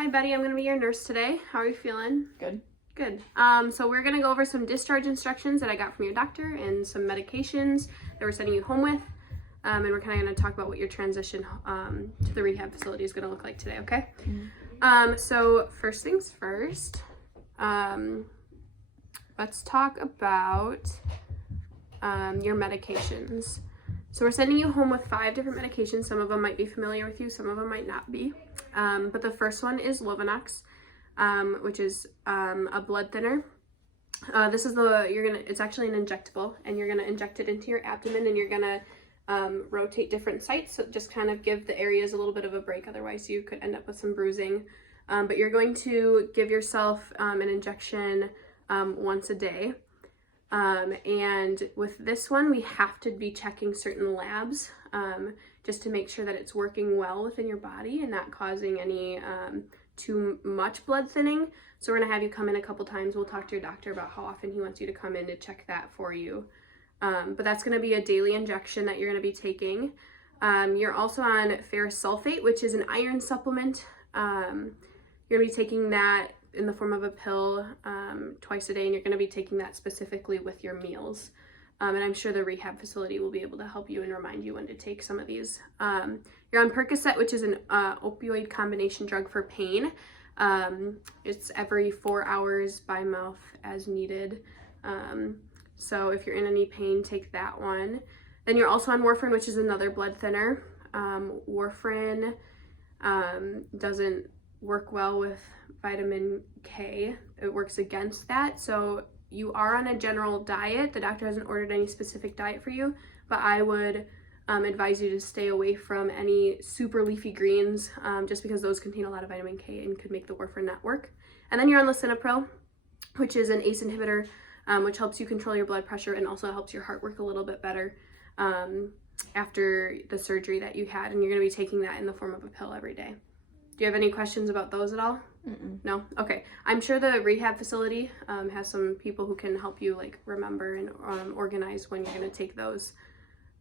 Hi, Betty. I'm going to be your nurse today. How are you feeling? Good. Good. So we're going to go over some discharge instructions that I got from your doctor and some medications that we're sending you home with. And we're kind of going to talk about what your transition to the rehab facility is going to look like today, okay? Mm-hmm. So first things first, let's talk about your medications. So we're sending you home with 5 different medications. Some of them might be familiar with you, some of them might not be. But the first one is Lovenox, which is a blood thinner. This is it's actually an injectable, and you're gonna inject it into your abdomen, and you're gonna rotate different sites, so just kind of give the areas a little bit of a break, otherwise you could end up with some bruising. But you're going to give yourself an injection once a day. And with this one, we have to be checking certain labs just to make sure that it's working well within your body and not causing any too much blood thinning. So we're going to have you come in a couple times. We'll talk to your doctor about how often he wants you to come in to check that for you. But that's going to be a daily injection that you're going to be taking. You're also on ferrous sulfate, which is an iron supplement. You're going to be taking that in the form of a pill twice a day, and you're going to be taking that specifically with your meals. And I'm sure the rehab facility will be able to help you and remind you when to take some of these. You're on Percocet, which is an opioid combination drug for pain. It's every 4 hours by mouth as needed. So if you're in any pain, take that one. Then you're also on warfarin, which is another blood thinner. Warfarin doesn't work well with vitamin K. It works against that. So you are on a general diet. The doctor hasn't ordered any specific diet for you, but I would advise you to stay away from any super leafy greens just because those contain a lot of vitamin K and could make the warfarin not work. And then you're on lisinopril, which is an ACE inhibitor, which helps you control your blood pressure and also helps your heart work a little bit better after the surgery that you had. And you're going to be taking that in the form of a pill every day. Do you have any questions about those at all? Mm-mm. No? Okay. I'm sure the rehab facility has some people who can help you like remember and organize when you're going to take those.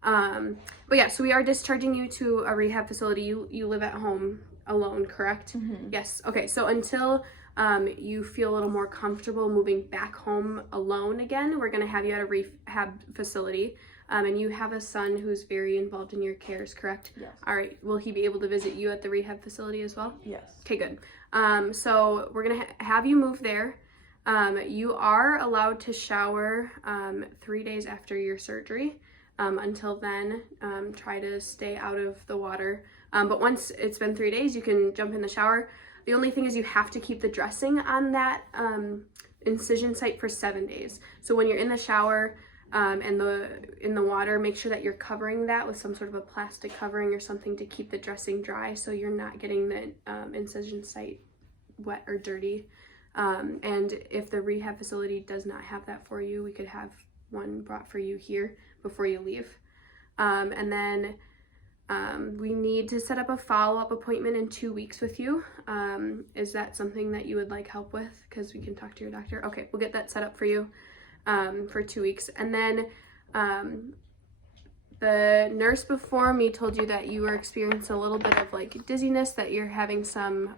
But yeah, so we are discharging you to a rehab facility. You live at home alone, correct? Mm-hmm. Yes. Okay. So until you feel a little more comfortable moving back home alone again, we're going to have you at a rehab facility. And you have a son who's very involved in your cares, correct? Yes. All right. Will he be able to visit you at the rehab facility as well? Yes. Okay, good. So we're going to have you move there. You are allowed to shower 3 days after your surgery. Until then, try to stay out of the water. But once it's been 3 days, you can jump in the shower. The only thing is you have to keep the dressing on that incision site for 7 days. So when you're in the shower, and in the water, make sure that you're covering that with some sort of a plastic covering or something to keep the dressing dry so you're not getting the incision site wet or dirty. And if the rehab facility does not have that for you, we could have one brought for you here before you leave. And then we need to set up a follow-up appointment in 2 weeks with you. Is that something that you would like help with? Because we can talk to your doctor. Okay, we'll get that set up for you. For 2 weeks. And then the nurse before me told you that you were experiencing a little bit of like dizziness, that you're having some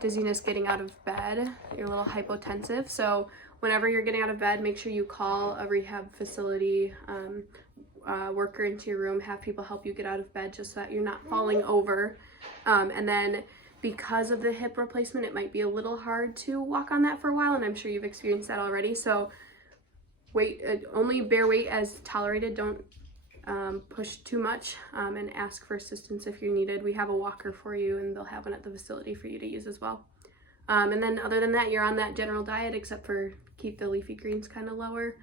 dizziness getting out of bed. You're a little hypotensive. So whenever you're getting out of bed, make sure you call a rehab facility worker into your room, have people help you get out of bed just so that you're not falling over. And then because of the hip replacement, it might be a little hard to walk on that for a while, and I'm sure you've experienced that already. So only bear weight as tolerated. Don't push too much, and ask for assistance if you're needed. We have a walker for you, and they'll have one at the facility for you to use as well. And then other than that, you're on that general diet, except for keep the leafy greens kind of lower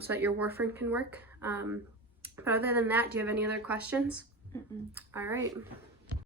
so that your warfarin can work. But other than that, do you have any other questions? Mm-mm. All right.